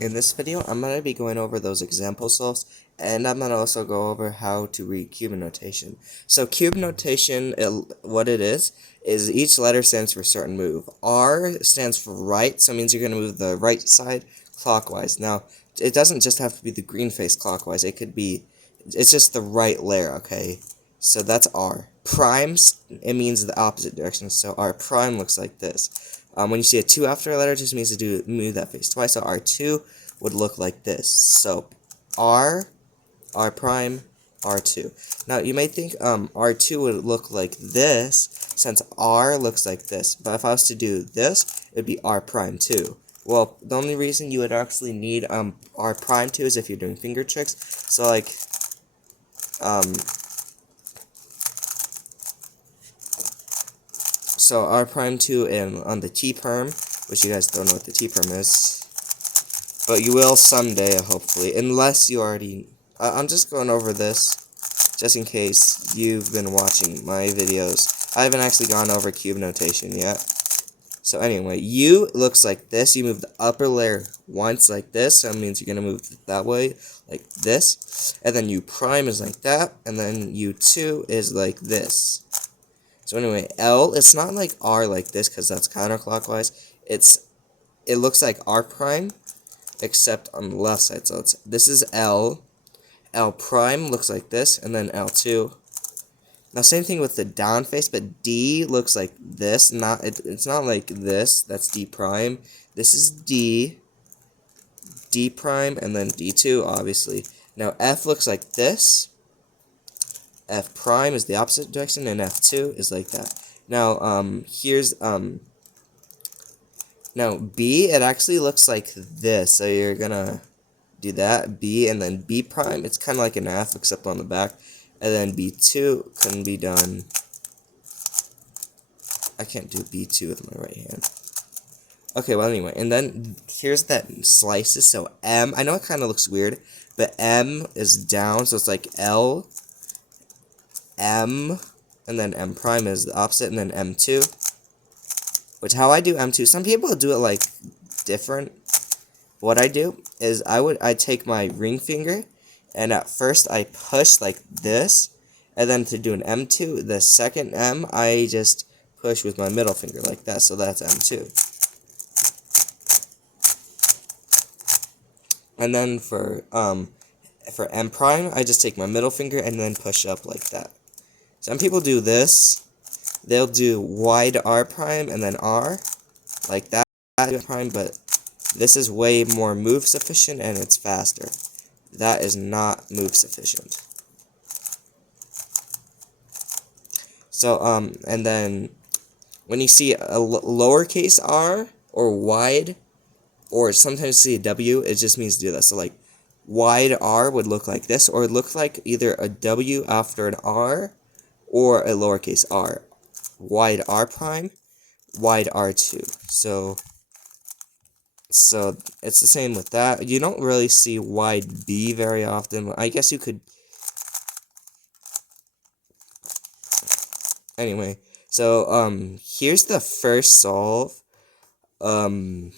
In this video, I'm going to be going over those example solves, and I'm going to also go over how to read cube notation. So cube notation, what it is each letter stands for a certain move. R stands for right, so it means you're going to move the right side clockwise. Now, it doesn't just have to be the green face clockwise, it's just the right layer, okay? So that's R. Primes, it means the opposite direction, so R prime looks like this. When you see a 2 after a letter, it just means to move that face twice, so R2 would look like this. So R prime, R2. Now, you may think R2 would look like this, since R looks like this. But if I was to do this, it would be R prime 2. Well, the only reason you would actually need R prime 2 is if you're doing finger tricks. So, like, so R prime 2 and on the T perm, which you guys don't know what the T perm is, but you will someday, hopefully, unless you already... I'm just going over this, just in case you've been watching my videos. I haven't actually gone over cube notation yet. So anyway, U looks like this. You move the upper layer once like this, so that means you're going to move it that way, like this. And then U prime is like that, and then U2 is like this. So anyway, L, it's not like R like this, because that's counterclockwise. It looks like R prime, except on the left side. So this is L. L prime looks like this, and then L2. Now, same thing with the down face, but D looks like this. It's not like this. That's D prime. This is D, D prime, and then D2, obviously. Now, F looks like this. F prime is the opposite direction, and F2 is like that. Now, now B, it actually looks like this. So you're gonna do that, B, and then B prime. It's kind of like an F, except on the back. And then B2 can be done. I can't do B2 with my right hand. Okay, well, anyway. And then here's that slices. So M, I know it kind of looks weird, but M is down. So it's like L, M, and then M prime is the opposite, and then M2. Which, how I do M2, some people do it, like, different. What I do is I take my ring finger, and at first I push like this, and then to do an M2, the second M, I just push with my middle finger like that, so that's M2. And then for M prime, I just take my middle finger and then push up like that. Some people do this. They'll do wide R prime and then R, like that prime, but this is way more move sufficient and it's faster. That is not move sufficient. So, and then when you see a lowercase r or wide, or sometimes see a W, it just means to do that. So, like, wide R would look like this, or it look like either a W after an R or a lowercase r. Wide R prime, wide R2. So it's the same with that. You don't really see wide B very often. I guess you could. Anyway, so here's the first solve. Well,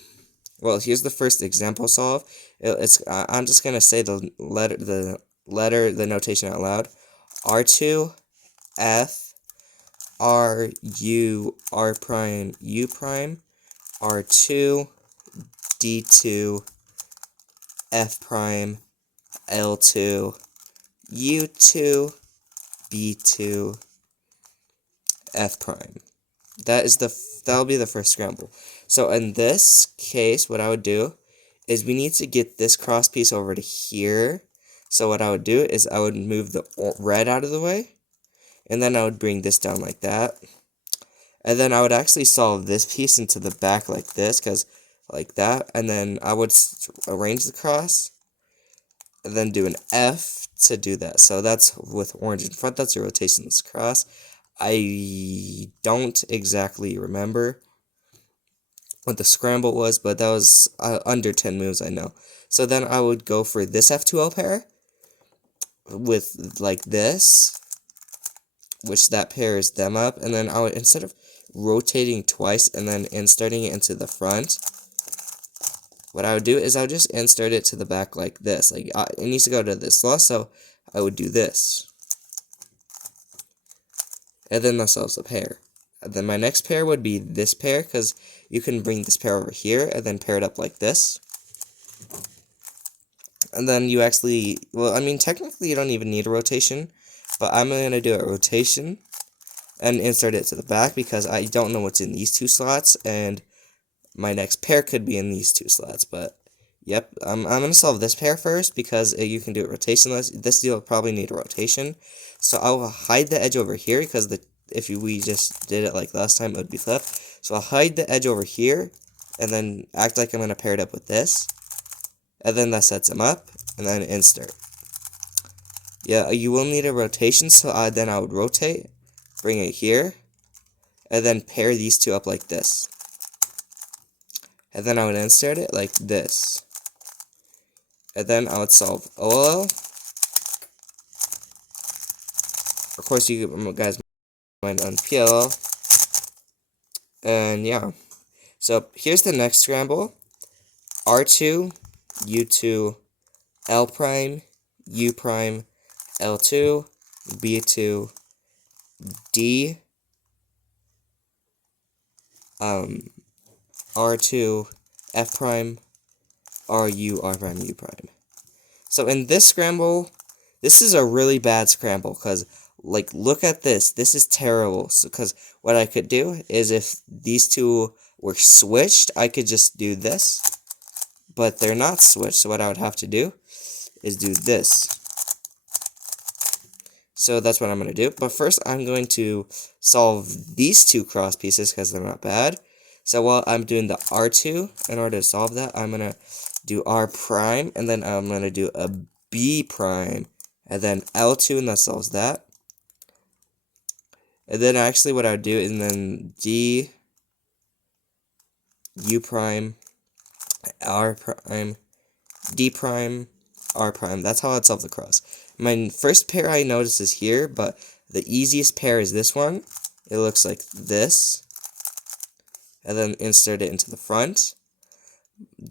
here's the first example solve. I'm just gonna say the notation out loud. R2, F, R, U, R prime, U prime, R2, D2, F prime, L2, U2, B2, F prime. That'll be the first scramble. So in this case, what I would do is we need to get this cross piece over to here. So what I would do is I would move the red out of the way, and then I would bring this down like that. And then I would actually solve this piece into the back like this, because like that, and then I would arrange the cross, and then do an F to do that. So that's with orange in front, that's a rotationless cross. I don't exactly remember what the scramble was, but that was under 10 moves, I know. So then I would go for this F2L pair with like this, which that pairs them up, and then I would, instead of rotating twice and then inserting it into the front, what I would do is I would just insert it to the back like this. Like it needs to go to this slot, so I would do this. And then that solves the pair. And then my next pair would be this pair, because you can bring this pair over here and then pair it up like this. And then you actually, well, I mean, technically you don't even need a rotation, but I'm going to do a rotation and insert it to the back because I don't know what's in these two slots, and my next pair could be in these two slots, but yep, I'm going to solve this pair first because you can do it rotationless. This deal will probably need a rotation, so I'll hide the edge over here because we just did it like last time, it would be flipped. So I'll hide the edge over here and then act like I'm going to pair it up with this, and then that sets them up, and then insert. Yeah, you will need a rotation, so then I would rotate, bring it here, and then pair these two up like this. And then I would insert it like this. And then I would solve OLL. Of course, you guys might on PLL. And yeah. So here's the next scramble. R2, U2, L prime, U prime, L2, B2, D, R2, F prime, RU, R prime, U prime. So in this scramble, this is a really bad scramble, because, like, look at this. This is terrible. So, because what I could do is if these two were switched, I could just do this. But they're not switched, so what I would have to do is do this. So that's what I'm going to do. But first, I'm going to solve these two cross pieces because they're not bad. So while I'm doing the R2, in order to solve that, I'm going to do R prime, and then I'm going to do a B prime, and then L2, and that solves that. And then actually what I would do is then D, U prime, R prime, D prime, R prime. That's how I'd solve the cross. My first pair I notice is here, but the easiest pair is this one. It looks like this. And then insert it into the front.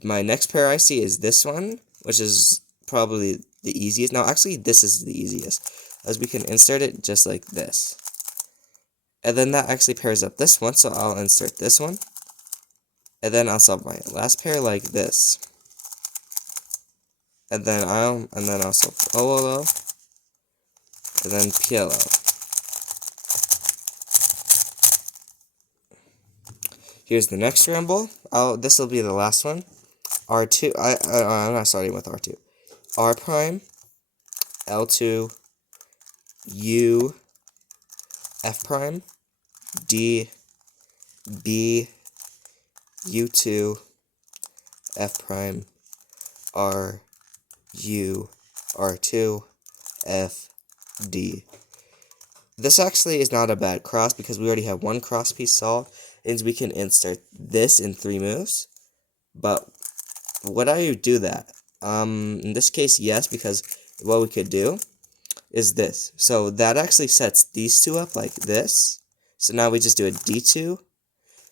My next pair I see is this one, which is probably the easiest. Now, actually, this is the easiest, as we can insert it just like this. And then that actually pairs up this one, so I'll insert this one. And then I'll solve my last pair like this. And then I'll solve OLL, and then PLL. Here's the next scramble. This will be the last one. R2. I'm not starting with R2. R prime, L2, U, F prime, D, B, U2, F prime, R, U, R2, F, D. This actually is not a bad cross because we already have one cross piece solved, and we can insert this in 3 moves. But would I do that? In this case, yes, because what we could do is this. So that actually sets these two up like this. So now we just do a D2,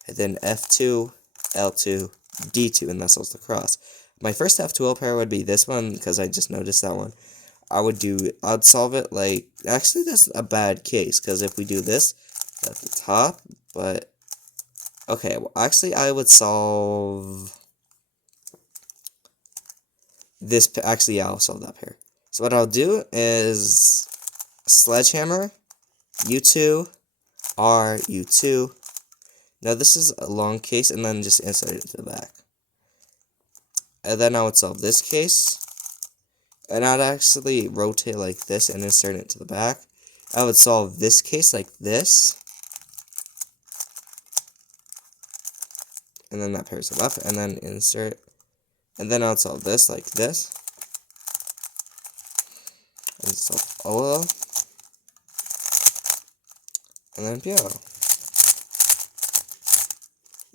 and then F2, L2, D2, and that solves the cross. My first F2L pair would be this one, because I just noticed that one. I'd solve it like, actually that's a bad case, because if we do this at the top, but, okay, well, actually I would solve this, actually yeah, I'll solve that pair. So what I'll do is sledgehammer, U2, R, U2. Now this is a long case, and then just insert it to the back. And then I would solve this case, and I'd actually rotate like this and insert it to the back. I would solve this case like this, and then that pairs them up, and then insert, and then I would solve this like this, and solve OLL, and then PLL.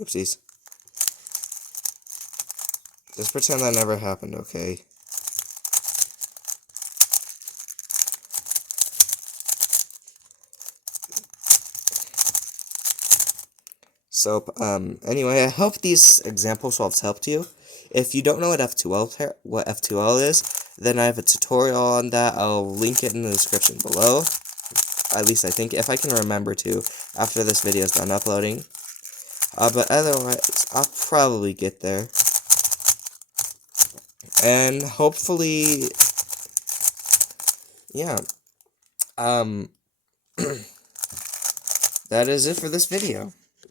Oopsies. Just pretend that never happened, okay? So, anyway, I hope these example solves helped you. If you don't know what F2L is, then I have a tutorial on that. I'll link it in the description below. At least I think, if I can remember to, after this video is done uploading. But otherwise, I'll probably get there. And hopefully, yeah, that is it for this video.